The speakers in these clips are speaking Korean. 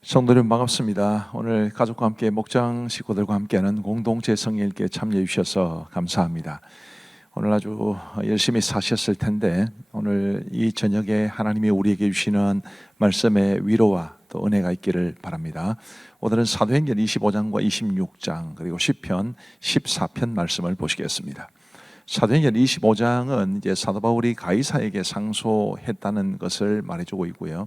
성도님 반갑습니다. 오늘 가족과 함께 목장 식구들과 함께하는 공동체 성일기에 참여해 주셔서 감사합니다. 오늘 아주 열심히 사셨을 텐데 오늘 이 저녁에 하나님이 우리에게 주시는 말씀의 위로와 또 은혜가 있기를 바랍니다. 오늘은 사도행전 25장과 26장 그리고 시편 14편 말씀을 보시겠습니다. 사도행전 25장은 이제 사도 바울이 가이사에게 상소했다는 것을 말해주고 있고요.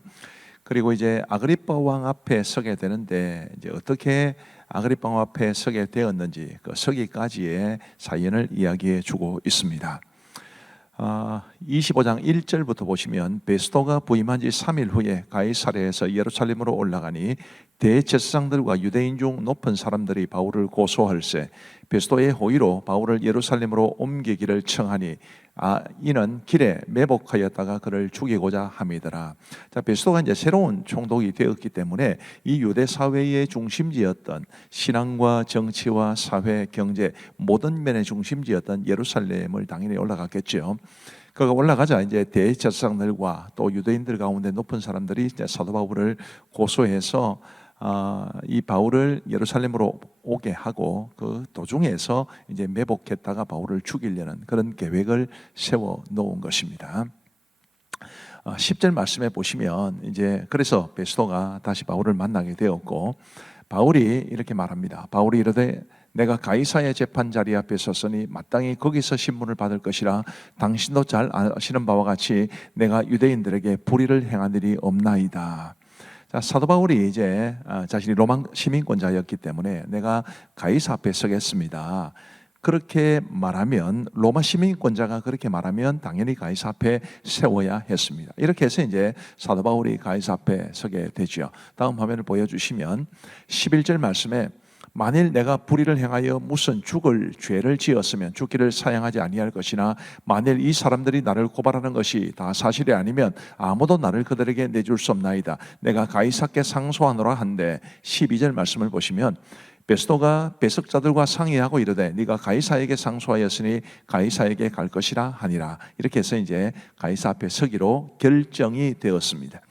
그리고 이제 아그리빠 왕 앞에 서게 되는데 이제 어떻게 아그리빠 왕 앞에 서게 되었는지 그 서기까지의 사연을 이야기해 주고 있습니다. 25장 1절부터 보시면 베스도가 부임한 지 3일 후에 가이사랴에서 예루살렘으로 올라가니 대제사장들과 유대인 중 높은 사람들이 바울을 고소할세 베스도의 호의로 바울을 예루살렘으로 옮기기를 청하니 이는 길에 매복하였다가 그를 죽이고자 함이더라. 자, 베스도가 이제 새로운 총독이 되었기 때문에 이 유대 사회의 중심지였던 신앙과 정치와 사회, 경제 모든 면의 중심지였던 예루살렘을 당연히 올라갔겠죠. 그가 올라가자 이제 대제사장들과 또 유대인들 가운데 높은 사람들이 이제 사도 바울을 고소해서 이 바울을 예루살렘으로 오게 하고 그 도중에서 이제 매복했다가 바울을 죽이려는 그런 계획을 세워 놓은 것입니다. 10절 말씀에 보시면 이제 그래서 베스도가 다시 바울을 만나게 되었고 바울이 이렇게 말합니다. 바울이 이르되 내가 가이사의 재판 자리 앞에 섰으니 마땅히 거기서 신문을 받을 것이라 당신도 잘 아시는 바와 같이 내가 유대인들에게 불의를 행한 일이 없나이다. 자, 사도 바울이 이제 자신이 로마 시민권자였기 때문에 내가 가이사 앞에 서겠습니다. 그렇게 말하면 로마 시민권자가 그렇게 말하면 당연히 가이사 앞에 세워야 했습니다. 이렇게 해서 이제 사도 바울이 가이사 앞에 서게 되죠. 다음 화면을 보여주시면 11절 말씀에 만일 내가 불의를 행하여 무슨 죽을 죄를 지었으면 죽기를 사양하지 아니할 것이나 만일 이 사람들이 나를 고발하는 것이 다 사실이 아니면 아무도 나를 그들에게 내줄 수 없나이다. 내가 가이사께 상소하노라 한데 12절 말씀을 보시면 베스도가 배석자들과 상의하고 이르되 네가 가이사에게 상소하였으니 가이사에게 갈 것이라 하니라. 이렇게 해서 이제 가이사 앞에 서기로 결정이 되었습니다.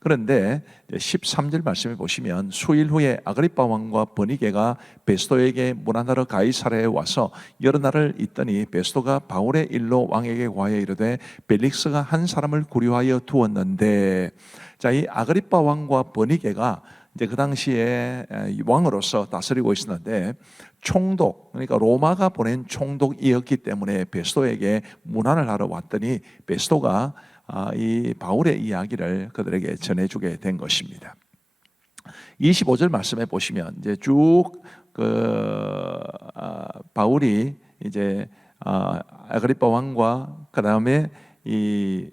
그런데 13절 말씀을 보시면 수일 후에 아그리빠 왕과 버니게가 베스도에게 문안하러 가이사랴에 와서 여러 날을 있더니 베스도가 바울의 일로 왕에게 고하여 이르되 벨릭스가 한 사람을 구류하여 두었는데, 자, 이 아그리빠 왕과 버니게가 이제 그 당시에 왕으로서 다스리고 있었는데 총독, 그러니까 로마가 보낸 총독이었기 때문에 베스도에게 문안을 하러 왔더니 베스도가 이 바울의 이야기를 그들에게 전해주게 된 것입니다. 25절 말씀에 보시면 이제 쭉 바울이 이제 아그리빠 왕과 그 다음에 이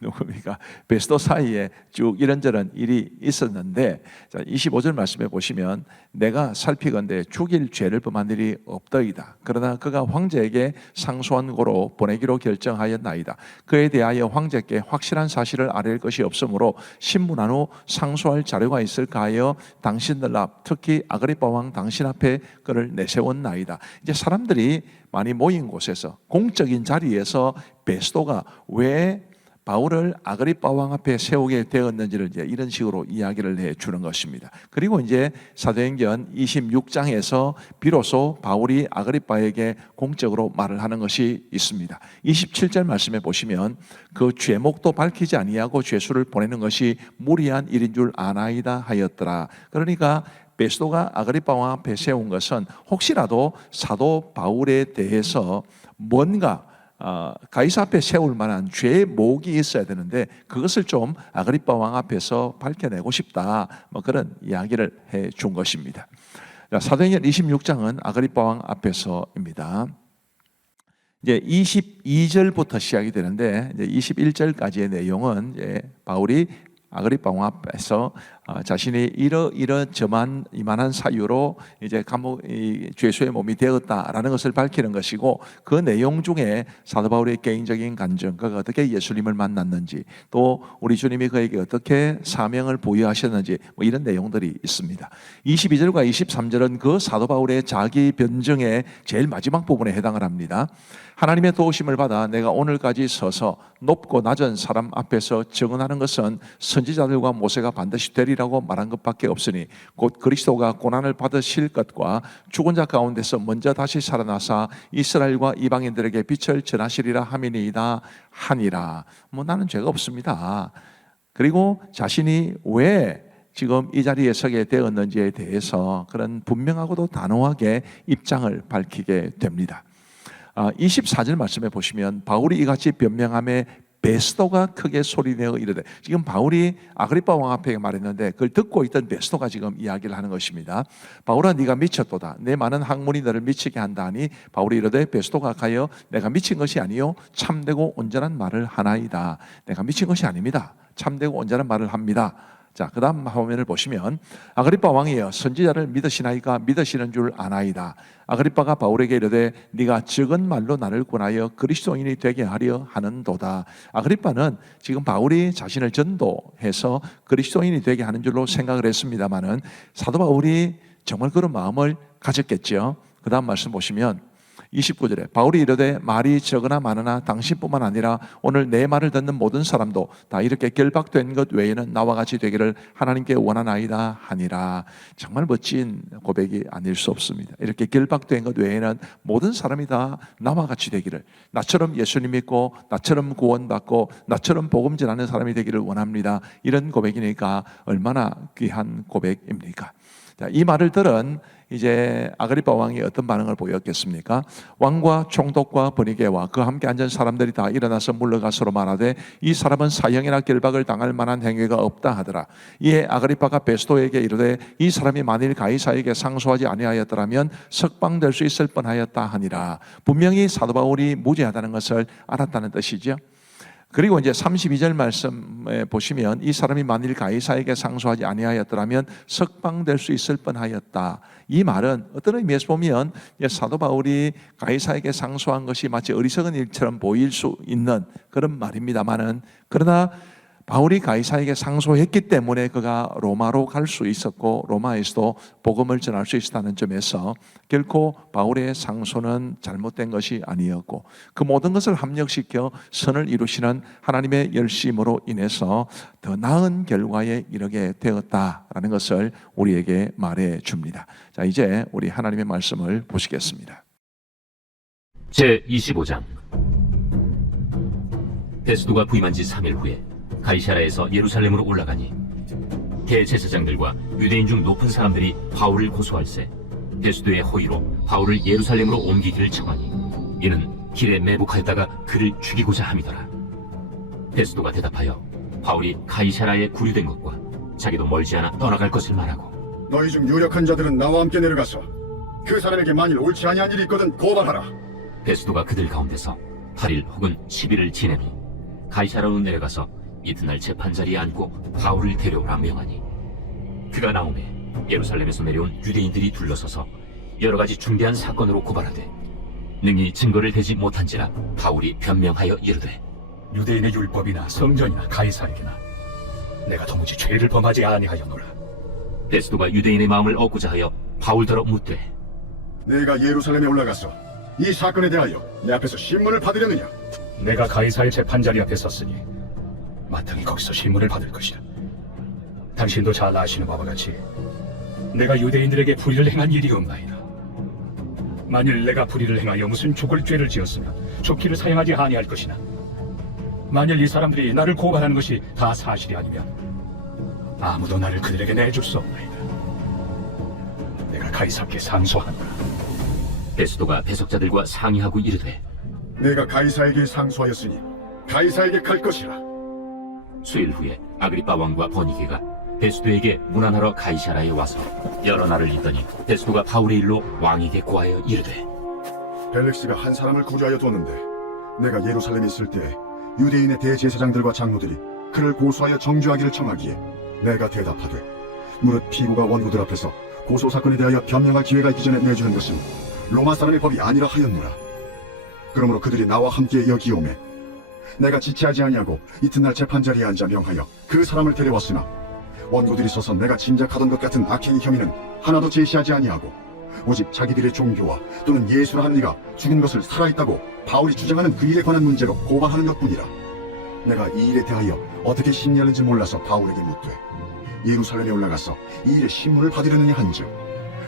누굽니까 베스도 사이에 쭉 이런저런 일이 있었는데, 자, 25절 말씀에 보시면 내가 살피건대 죽일 죄를 범한 일이 없더이다. 그러나 그가 황제에게 상소한 고로 보내기로 결정하였나이다. 그에 대하여 황제께 확실한 사실을 알릴 것이 없으므로 신문한 후 상소할 자료가 있을까 하여 당신들 앞 특히 아그리빠 왕 당신 앞에 그를 내세웠나이다. 이제 사람들이 많이 모인 곳에서 공적인 자리에서 베스도가 왜 바울을 아그리빠 왕 앞에 세우게 되었는지를 이제 이런 식으로 이야기를 해 주는 것입니다. 그리고 이제 사도행전 26장에서 비로소 바울이 아그리빠에게 공적으로 말을 하는 것이 있습니다. 27절 말씀에 보시면 그 죄목도 밝히지 아니하고 죄수를 보내는 것이 무리한 일인 줄 아나이다 하였더라. 그러니까 베스도가 아그리빠 왕 앞에 세운 것은 혹시라도 사도 바울에 대해서 뭔가 가이사 앞에 세울 만한 죄목이 있어야 되는데 그것을 좀 아그리빠 왕 앞에서 밝혀내고 싶다, 뭐 그런 이야기를 해 준 것입니다. 사도행전 26장은 아그리빠 왕 앞에서입니다. 이제 22절부터 시작이 되는데 이제 21절까지의 내용은 이제 바울이 아그리빠 왕 앞에서 자신이 이만한 사유로 이제 감옥 죄수의 몸이 되었다라는 것을 밝히는 것이고, 그 내용 중에 사도 바울의 개인적인 간증, 그가 어떻게 예수님을 만났는지, 또 우리 주님이 그에게 어떻게 사명을 부여하셨는지, 뭐 이런 내용들이 있습니다. 22절과 23절은 그 사도 바울의 자기 변증의 제일 마지막 부분에 해당을 합니다. 하나님의 도우심을 받아 내가 오늘까지 서서 높고 낮은 사람 앞에서 증언하는 것은 선지자들과 모세가 반드시 되리라 살리라고 말한 것밖에 없으니 곧 그리스도가 고난을 받으실 것과 죽은 자 가운데서 먼저 다시 살아나사 이스라엘과 이방인들에게 빛을 전하시리라 함이니이다 하니라. 나는 죄가 없습니다. 그리고 자신이 왜 지금 이 자리에 서게 되었는지에 대해서 그런 분명하고도 단호하게 입장을 밝히게 됩니다. 24절 말씀에 보시면 바울이 이같이 변명함에 베스도가 크게 소리내어 이르되, 지금 바울이 아그리빠 왕 앞에 말했는데 그걸 듣고 있던 베스도가 지금 이야기를 하는 것입니다. 바울아, 네가 미쳤도다. 내 많은 학문이 너를 미치게 한다 하니 바울이 이르되 베스도가 가여 내가 미친 것이 아니요 참되고 온전한 말을 하나이다. 내가 미친 것이 아닙니다. 참되고 온전한 말을 합니다. 자, 그 다음 화면을 보시면 아그리빠 왕이여 선지자를 믿으시나이까? 믿으시는 줄 아나이다. 아그리빠가 바울에게 이르되 네가 적은 말로 나를 권하여 그리스도인이 되게 하려 하는도다. 아그리빠는 지금 바울이 자신을 전도해서 그리스도인이 되게 하는 줄로 생각을 했습니다마는 사도 바울이 정말 그런 마음을 가졌겠죠. 그 다음 말씀 보시면 29절에 바울이 이르되 말이 적으나 많으나 당신뿐만 아니라 오늘 내 말을 듣는 모든 사람도 다 이렇게 결박된 것 외에는 나와 같이 되기를 하나님께 원하나이다 하니라. 정말 멋진 고백이 아닐 수 없습니다. 이렇게 결박된 것 외에는 모든 사람이 다 나와 같이 되기를, 나처럼 예수님 믿고 나처럼 구원받고 나처럼 복음 전하는 사람이 되기를 원합니다. 이런 고백이니까 얼마나 귀한 고백입니까? 자, 이 말을 들은 이제 아그리빠 왕이 어떤 반응을 보였겠습니까? 왕과 총독과 번이게와 그 함께 앉은 사람들이 다 일어나서 물러가 서로 말하되 이 사람은 사형이나 결박을 당할 만한 행위가 없다 하더라. 이에 아그리빠가 베스도에게 이르되 이 사람이 만일 가이사에게 상소하지 아니하였더라면 석방될 수 있을 뻔하였다 하니라. 분명히 사도 바울이 무죄하다는 것을 알았다는 뜻이죠. 그리고 이제 32절 말씀에 보시면 이 사람이 만일 가이사에게 상소하지 아니하였더라면 석방될 수 있을 뻔하였다. 이 말은 어떤 의미에서 보면 사도 바울이 가이사에게 상소한 것이 마치 어리석은 일처럼 보일 수 있는 그런 말입니다만은, 그러나 바울이 가이사에게 상소했기 때문에 그가 로마로 갈 수 있었고 로마에서도 복음을 전할 수 있었다는 점에서 결코 바울의 상소는 잘못된 것이 아니었고 그 모든 것을 합력시켜 선을 이루시는 하나님의 열심으로 인해서 더 나은 결과에 이르게 되었다라는 것을 우리에게 말해 줍니다. 자, 이제 우리 하나님의 말씀을 보시겠습니다. 제25장. 베스도가 부임한 지 3일 후에 가이사랴에서 예루살렘으로 올라가니 대제사장들과 유대인 중 높은 사람들이 바울을 고소할세 베스도의 호의로 바울을 예루살렘으로 옮기기를 청하니 이는 길에 매복하였다가 그를 죽이고자 함이더라. 베스도가 대답하여 바울이 가이사랴에 구류된 것과 자기도 멀지 않아 떠나갈 것을 말하고 너희 중 유력한 자들은 나와 함께 내려가서 그 사람에게 만일 옳지 아니한 일이 있거든 고발하라. 베스도가 그들 가운데서 8일 혹은 10일을 지내니 가이사랴로 내려가서 이튿날 재판자리에 앉고 바울을 데려오라 명하니 그가 나오매 예루살렘에서 내려온 유대인들이 둘러서서 여러 가지 중대한 사건으로 고발하되 능히 증거를 대지 못한지라 바울이 변명하여 이르되 유대인의 율법이나 성전이나 가이사에게나 내가 도무지 죄를 범하지 아니하였노라. 베스도가 유대인의 마음을 얻고자 하여 바울더러 묻되 내가 예루살렘에 올라가서 이 사건에 대하여 내 앞에서 신문을 받으려느냐? 내가 가이사의 재판자리 앞에 섰으니 마땅히 거기서 신문을 받을 것이다. 당신도 잘 아시는 바와 같이 내가 유대인들에게 불의를 행한 일이 없나이다. 만일 내가 불의를 행하여 무슨 죽을 죄를 지었으면 죽기를 사용하지 아니할 것이나 만일 이 사람들이 나를 고발하는 것이 다 사실이 아니면 아무도 나를 그들에게 내줄 수 없나이다. 내가 가이사께 상소하노라. 베스도가 배석자들과 상의하고 이르되 내가 가이사에게 상소하였으니 가이사에게 갈 것이라. 수일 후에 아그리빠 왕과 버니게가 베스도에게 문안하러 가이사랴에 와서 여러 날을 있더니 베스도가 바울의 일로 왕에게 고하여 이르되 벨릭스가 한 사람을 구조하여 뒀는데 내가 예루살렘에 있을 때 유대인의 대제사장들과 장로들이 그를 고소하여 정죄하기를 청하기에 내가 대답하되 무릇 피고가 원고들 앞에서 고소사건에 대하여 변명할 기회가 있기 전에 내주는 것은 로마 사람의 법이 아니라 하였노라. 그러므로 그들이 나와 함께 여기 오매 내가 지체하지 아니하고 이튿날 재판자리에 앉아 명하여 그 사람을 데려왔으나 원고들이 서서 내가 짐작하던 것 같은 악행의 혐의는 하나도 제시하지 아니하고 오직 자기들의 종교와 또는 예수라 하는 이가 죽은 것을 살아있다고 바울이 주장하는 그 일에 관한 문제로 고발하는 것뿐이라. 내가 이 일에 대하여 어떻게 심리하는지 몰라서 바울에게 묻되 예루살렘에 올라가서 이 일의 신문을 받으려느냐 한즉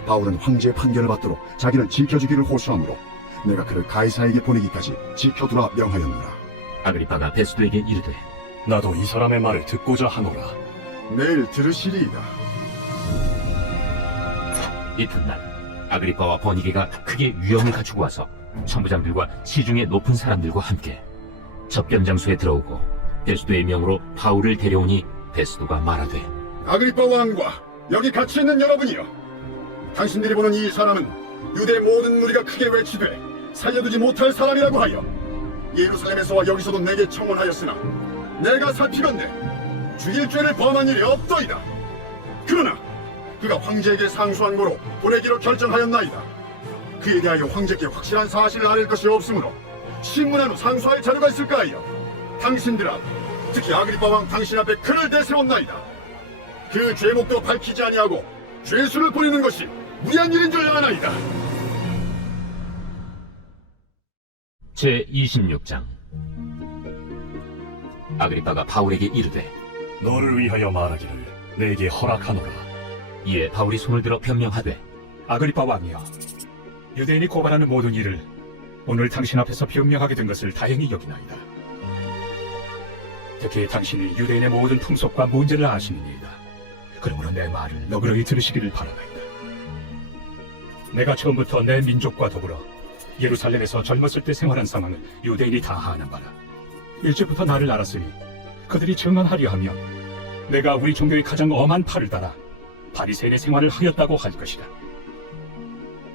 바울은 황제의 판결을 받도록 자기를 지켜주기를 호소하므로 내가 그를 가이사에게 보내기까지 지켜두라 명하였노라. 아그리빠가 베스도에게 이르되 나도 이 사람의 말을 듣고자 하노라. 내일 들으시리이다. 이튿날 아그리빠와 버니게가 크게 위험을 갖추고 와서 천부장들과 시중의 높은 사람들과 함께 접견 장소에 들어오고 베스도의 명으로 바울을 데려오니 베스도가 말하되 아그리빠 왕과 여기 같이 있는 여러분이여, 당신들이 보는 이 사람은 유대 모든 무리가 크게 외치되 살려두지 못할 사람이라고 하여 예루살렘에서와 여기서도 내게 청원하였으나 내가 살피건대 죽일 죄를 범한 일이 없더이다. 그러나 그가 황제에게 상소한 거로 보내기로 결정하였나이다. 그에 대하여 황제께 확실한 사실을 알릴 것이 없으므로 신문한 후 상소할 자료가 있을까 하여 당신들아, 특히 아그리빠 왕 당신 앞에 그를 내세웠나이다. 그 죄목도 밝히지 아니하고 죄수를 보내는 것이 무리한 일인 줄 아나이다. 제26장. 아그리빠가 바울에게 이르되 너를 위하여 말하기를 내게 허락하노라. 이에 바울이 손을 들어 변명하되 아그리빠 왕이여, 유대인이 고발하는 모든 일을 오늘 당신 앞에서 변명하게 된 것을 다행히 여기나이다. 특히 당신이 유대인의 모든 풍속과 문제를 아시느니이다. 그러므로 내 말을 너그러이 들으시기를 바라나이다. 내가 처음부터 내 민족과 더불어 예루살렘에서 젊었을 때 생활한 상황을 유대인이 다 아는 바라. 일찍부터 나를 알았으니 그들이 증언하려 하며 내가 우리 종교의 가장 엄한 팔을 따라 바리새인의 생활을 하였다고 할 것이다.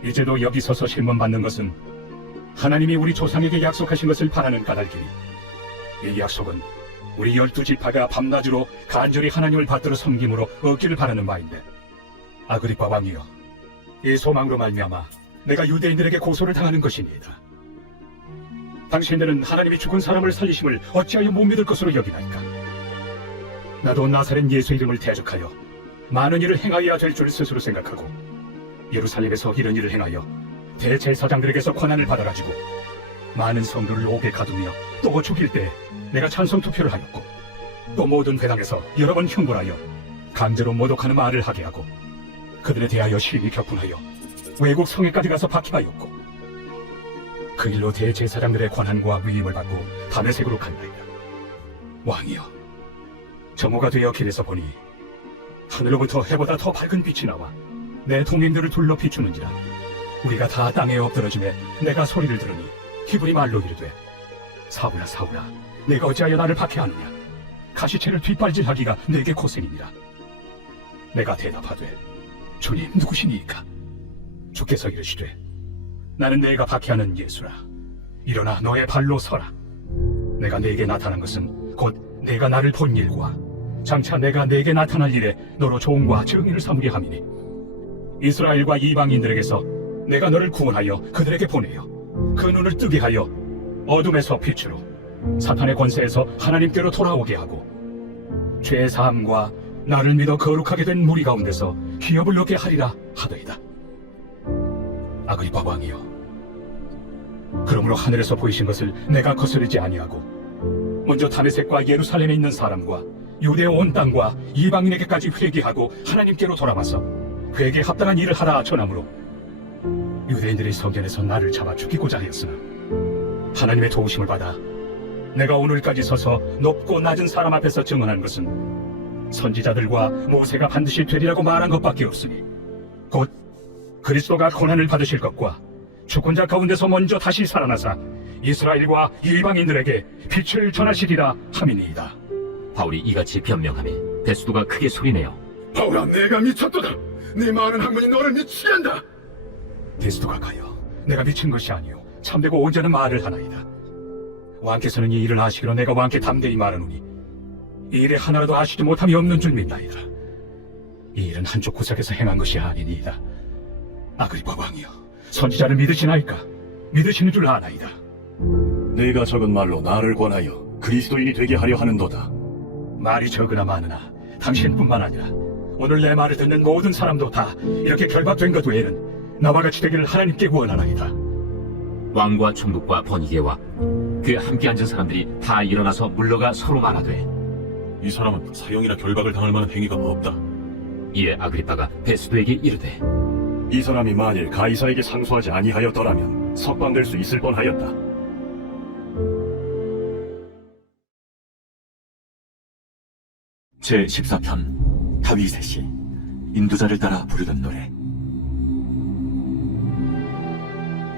이제도 여기 서서 실문받는 것은 하나님이 우리 조상에게 약속하신 것을 바라는 까닭이니 이 약속은 우리 12지파가 밤낮으로 간절히 하나님을 받들어 섬김으로 얻기를 바라는 바인데, 아그리빠 왕이여, 이 소망으로 말미암아 내가 유대인들에게 고소를 당하는 것이니이다. 당신들은 하나님이 죽은 사람을 살리심을 어찌하여 못 믿을 것으로 여기나이까? 나도 나사렛 예수 이름을 대적하여 많은 일을 행하여야 될 줄 스스로 생각하고 예루살렘에서 이런 일을 행하여 대제사장들에게서 권한을 받아가지고 많은 성도를 옥에 가두며 또 죽일 때 내가 찬성 투표를 하였고, 또 모든 회당에서 여러 번 형벌하여 강제로 모독하는 말을 하게 하고 그들에 대하여 심히 격분하여 외국 성에까지 가서 박해하였고, 그 일로 대제사장들의 권한과 위임을 받고 다메섹으로 간다이다. 왕이여, 정오가 되어 길에서 보니 하늘로부터 해보다 더 밝은 빛이 나와 내 동행들을 둘러 비추는지라. 우리가 다 땅에 엎드러짐에 내가 소리를 들으니 기분이 말로 이르되, 사울아 사울아, 내가 어찌하여 나를 박해하느냐? 가시채를 뒷발질하기가 내게 고생이니라. 내가 대답하되, 주님 누구시니이까? 주께서 이르시되, 나는 내가 박해하는 예수라. 일어나 너의 발로 서라. 내가 네게 나타난 것은 곧 내가 나를 본 일과 장차 내가 네게 나타날 일에 너로 조언과 증인을 삼으려 함이니, 이스라엘과 이방인들에게서 내가 너를 구원하여 그들에게 보내어 그 눈을 뜨게 하여 어둠에서 빛으로 사탄의 권세에서 하나님께로 돌아오게 하고 죄의 사함과 나를 믿어 거룩하게 된 무리 가운데서 기업을 얻게 하리라 하더이다. 아그리빠 왕이여, 그러므로 하늘에서 보이신 것을 내가 거스르지 아니하고 먼저 다메섹과 예루살렘에 있는 사람과 유대 온 땅과 이방인에게까지 회개하고 하나님께로 돌아와서 회개에 합당한 일을 하라 전함으로 유대인들이 성전에서 나를 잡아 죽이고자 하였으나 하나님의 도우심을 받아 내가 오늘까지 서서 높고 낮은 사람 앞에서 증언한 것은 선지자들과 모세가 반드시 되리라고 말한 것밖에 없으니, 곧 그리스도가 고난을 받으실 것과 죽은 자 가운데서 먼저 다시 살아나사 이스라엘과 이방인들에게 빛을 전하시리라 함이니이다. 바울이 이같이 변명하며 베스도가 크게 소리내어 바울아, 내가 미쳤도다. 네 많은 학문이 너를 미치게 한다. 베스도가 가여, 내가 미친 것이 아니요 참되고 온전한 말을 하나이다. 왕께서는 이 일을 아시기로 내가 왕께 담대히 말하노니 이 일에 하나라도 아시지 못함이 없는 줄 믿나이다. 이 일은 한쪽 구석에서 행한 것이 아니니이다. 아그리빠 왕이여, 선지자를 믿으시나이까? 믿으시는 줄 아나이다. 네가 적은 말로 나를 권하여 그리스도인이 되게 하려 하는도다. 말이 적으나 많으나 당신뿐만 아니라 오늘 내 말을 듣는 모든 사람도 다 이렇게 결박된 것 외에는 나와 같이 되기를 하나님께 구원하나이다. 왕과 총독과 버니게와 그에 함께 앉은 사람들이 다 일어나서 물러가 서로 말하되 이 사람은 사형이나 결박을 당할 만한 행위가 없다. 이에 아그리빠가 베스도에게 이르되 이 사람이 만일 가이사에게 상소하지 아니하였더라면 석방될 수 있을 뻔하였다. 제14편 다윗의 시 인도자를 따라 부르던 노래.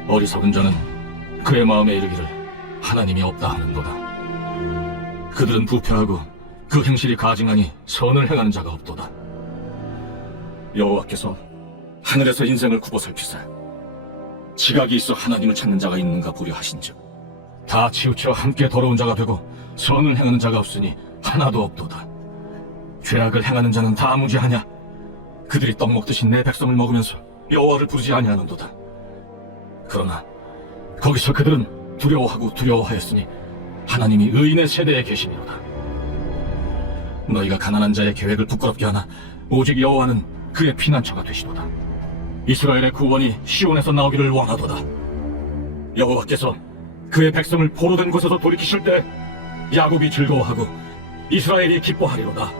어리석은 자는 그의 마음에 이르기를 하나님이 없다 하는도다. 그들은 부패하고 그 행실이 가증하니 선을 행하는 자가 없도다. 여호와께서 하늘에서 인생을 굽어살피사 지각이 있어 하나님을 찾는 자가 있는가 보려 하신즉 다 치우쳐 함께 더러운 자가 되고 선을 행하는 자가 없으니 하나도 없도다. 죄악을 행하는 자는 다 무지하냐? 그들이 떡 먹듯이 내 백성을 먹으면서 여호와를 부르지 아니하는도다. 그러나 거기서 그들은 두려워하고 두려워하였으니 하나님이 의인의 세대에 계시니로다. 너희가 가난한 자의 계획을 부끄럽게 하나 오직 여호와는 그의 피난처가 되시도다. 이스라엘의 구원이 시온에서 나오기를 원하도다. 여호와께서 그의 백성을 포로된 곳에서 돌이키실 때 야곱이 즐거워하고 이스라엘이 기뻐하리로다.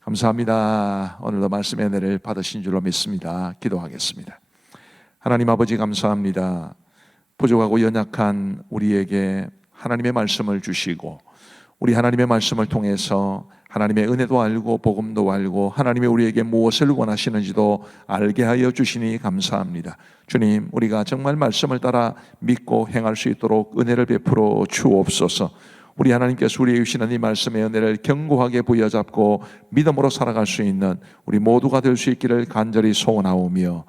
감사합니다. 오늘도 말씀의 은혜를 받으신 줄로 믿습니다. 기도하겠습니다. 하나님 아버지 감사합니다. 부족하고 연약한 우리에게 하나님의 말씀을 주시고 우리 하나님의 말씀을 통해서 하나님의 은혜도 알고 복음도 알고 하나님이 우리에게 무엇을 원하시는지도 알게 하여 주시니 감사합니다. 주님, 우리가 정말 말씀을 따라 믿고 행할 수 있도록 은혜를 베풀어 주옵소서. 우리 하나님께서 우리에게 주시는 이 말씀의 은혜를 견고하게 부여잡고 믿음으로 살아갈 수 있는 우리 모두가 될 수 있기를 간절히 소원하오며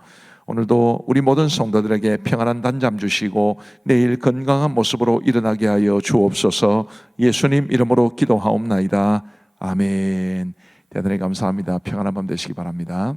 오늘도 우리 모든 성도들에게 평안한 단잠 주시고 내일 건강한 모습으로 일어나게 하여 주옵소서. 예수님 이름으로 기도하옵나이다. 아멘. 대단히 감사합니다. 평안한 밤 되시기 바랍니다.